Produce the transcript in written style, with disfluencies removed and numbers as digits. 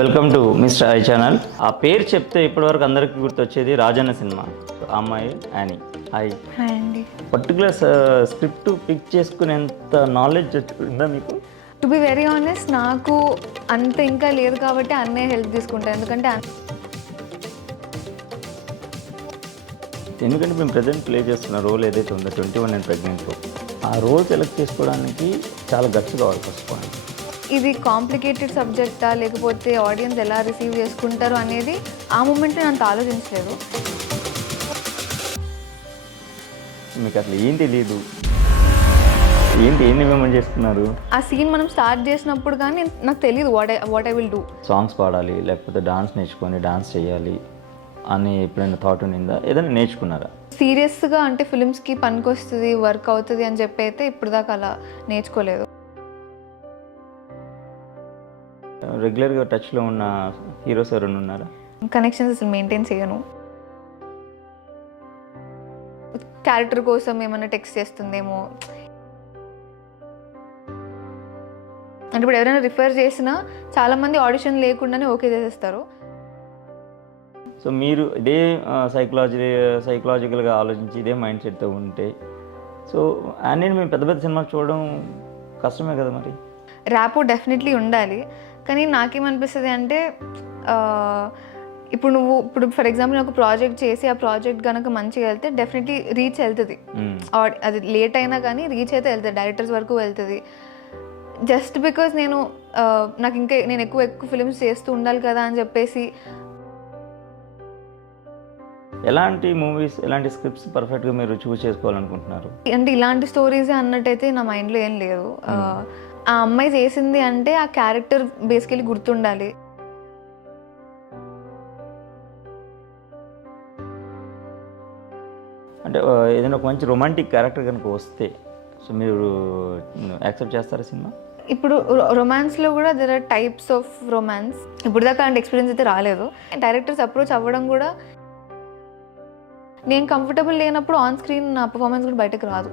Welcome to mister I channel. ఆ పేరు చెప్తే ఇప్పటివరకు అందరికీ గుర్తొచ్చేది రాజన్న సినిమా. ఆ అమ్మాయి యానీ. హాయ్ అండి. పర్టికులర్ స్క్రిప్ట్ పిక్ చేసుకునేంత నాలెడ్జ్ ఉందా మీకు? టు బి వెరీ ఆనెస్ట్, నాకు అంత ఇంకా లేదు కాబట్టి అన్నయ్య హెల్ప్ తీసుకుంటాను. ఎందుకంటే మేము ప్రజెంట్ ప్లే చేస్తున్న రోల్ ఏదైతే ఉందో 21 అండ్ ప్రెగ్నెంట్లో, ఆ రోల్ సెలెక్ట్ చేసుకోవడానికి చాలా గట్స్ కావాలి ఫస్ట్ పాయింట్. ఇది కాంప్లికేటెడ్ సబ్జెక్టా లేకపోతే ఆడియన్స్ ఎలా రిసీవ్ చేసుకుంటారు అనేది ఆ మూమెంట్లో నేను అంత ఆలోచించలేదు. మీకు అసలు ఏం తెలియదు, ఏంటి మేము చేసుకున్నారు. ఆ సీన్ మనం స్టార్ట్ చేసినప్పుడు కానీ నాకు తెలియదు what I will do. Songs పాడాలి, లేకపోతే డాన్స్ నేర్చుకొని డాన్స్ చేయాలి అని ఎప్పుడైనా థాట్ ఉండిందా? ఏదైనా నేర్చుకున్నారా? సీరియస్గా అంటే ఫిల్మ్స్కి పనికొస్తుంది, వర్క్ అవుతుంది అని చెప్పి అయితే ఇప్పుడు దాకా అలా నేర్చుకోలేదు. రెగ్యులర్గా టచ్లో ఉన్న హీరోస్ ఎవరైనా ఉన్నారా? కనెక్షన్స్ అసలు మెయింటైన్ చేయను. క్యారెక్టర్ కోసం ఏమైనా టెక్స్ట్ చేస్తుందేమో అంటే ఇప్పుడు ఎవరైనా రిఫర్ చేసినా చాలామంది ఆడిషన్ లేకుండానే ఓకే చేసేస్తారు. సో మీరు ఇదే సైకలాజికల్గా ఆలోచించి ఇదే మైండ్ సెట్తో ఉంటే సో అన్నీ మేము పెద్ద పెద్ద సినిమాలు చూడడం కష్టమే కదా మరి. ర్యాపో డెఫినెట్లీ ఉండాలి, కానీ నాకేమనిపిస్తుంది అంటే ఇప్పుడు ఫర్ ఎగ్జాంపుల్ ఒక ప్రాజెక్ట్ చేసి ఆ ప్రాజెక్ట్ కనుక మంచిగా వెళ్తే డెఫినెట్లీ రీచ్ వెళ్తుంది. అది లేట్ అయినా కానీ రీచ్ అయితే వెళ్తుంది, డైరెక్టర్స్ వరకు వెళ్తుంది. జస్ట్ బికాజ్ నాకు నేను ఎక్కువ ఫిల్మ్స్ చేస్తూ ఉండాలి కదా అని చెప్పేసి. ఎలాంటి మూవీస్, ఎలాంటి స్క్రిప్ట్స్ పర్ఫెక్ట్గా మీరు చూస్ చేసుకోవాలనుకుంటున్నారు? అంటే ఇలాంటి స్టోరీసే అన్నట్టయితే నా మైండ్లో ఏం లేదు. ఆ అమ్మాయి చేసింది అంటే ఆ క్యారెక్టర్ బేసికలీ గుర్తుండాలి. అంటే ఏదైనా ఒక మంచి రొమాంటిక్ క్యారెక్టర్ కనుక వస్తే సో మీరు యాక్సెప్ట్ చేస్తారా సినిమా? ఇప్పుడు రొమాన్స్లో కూడా there are types of romance. ఇప్పుడు దాకా అంటే ఎక్స్పీరియన్స్ అయితే రాలేదు. డైరెక్టర్స్ అప్రోచ్ అవ్వడం కూడా నేను కంఫర్టబుల్ లేనప్పుడు ఆన్ స్క్రీన్ నా పర్ఫార్మెన్స్ కూడా బయటకు రాదు.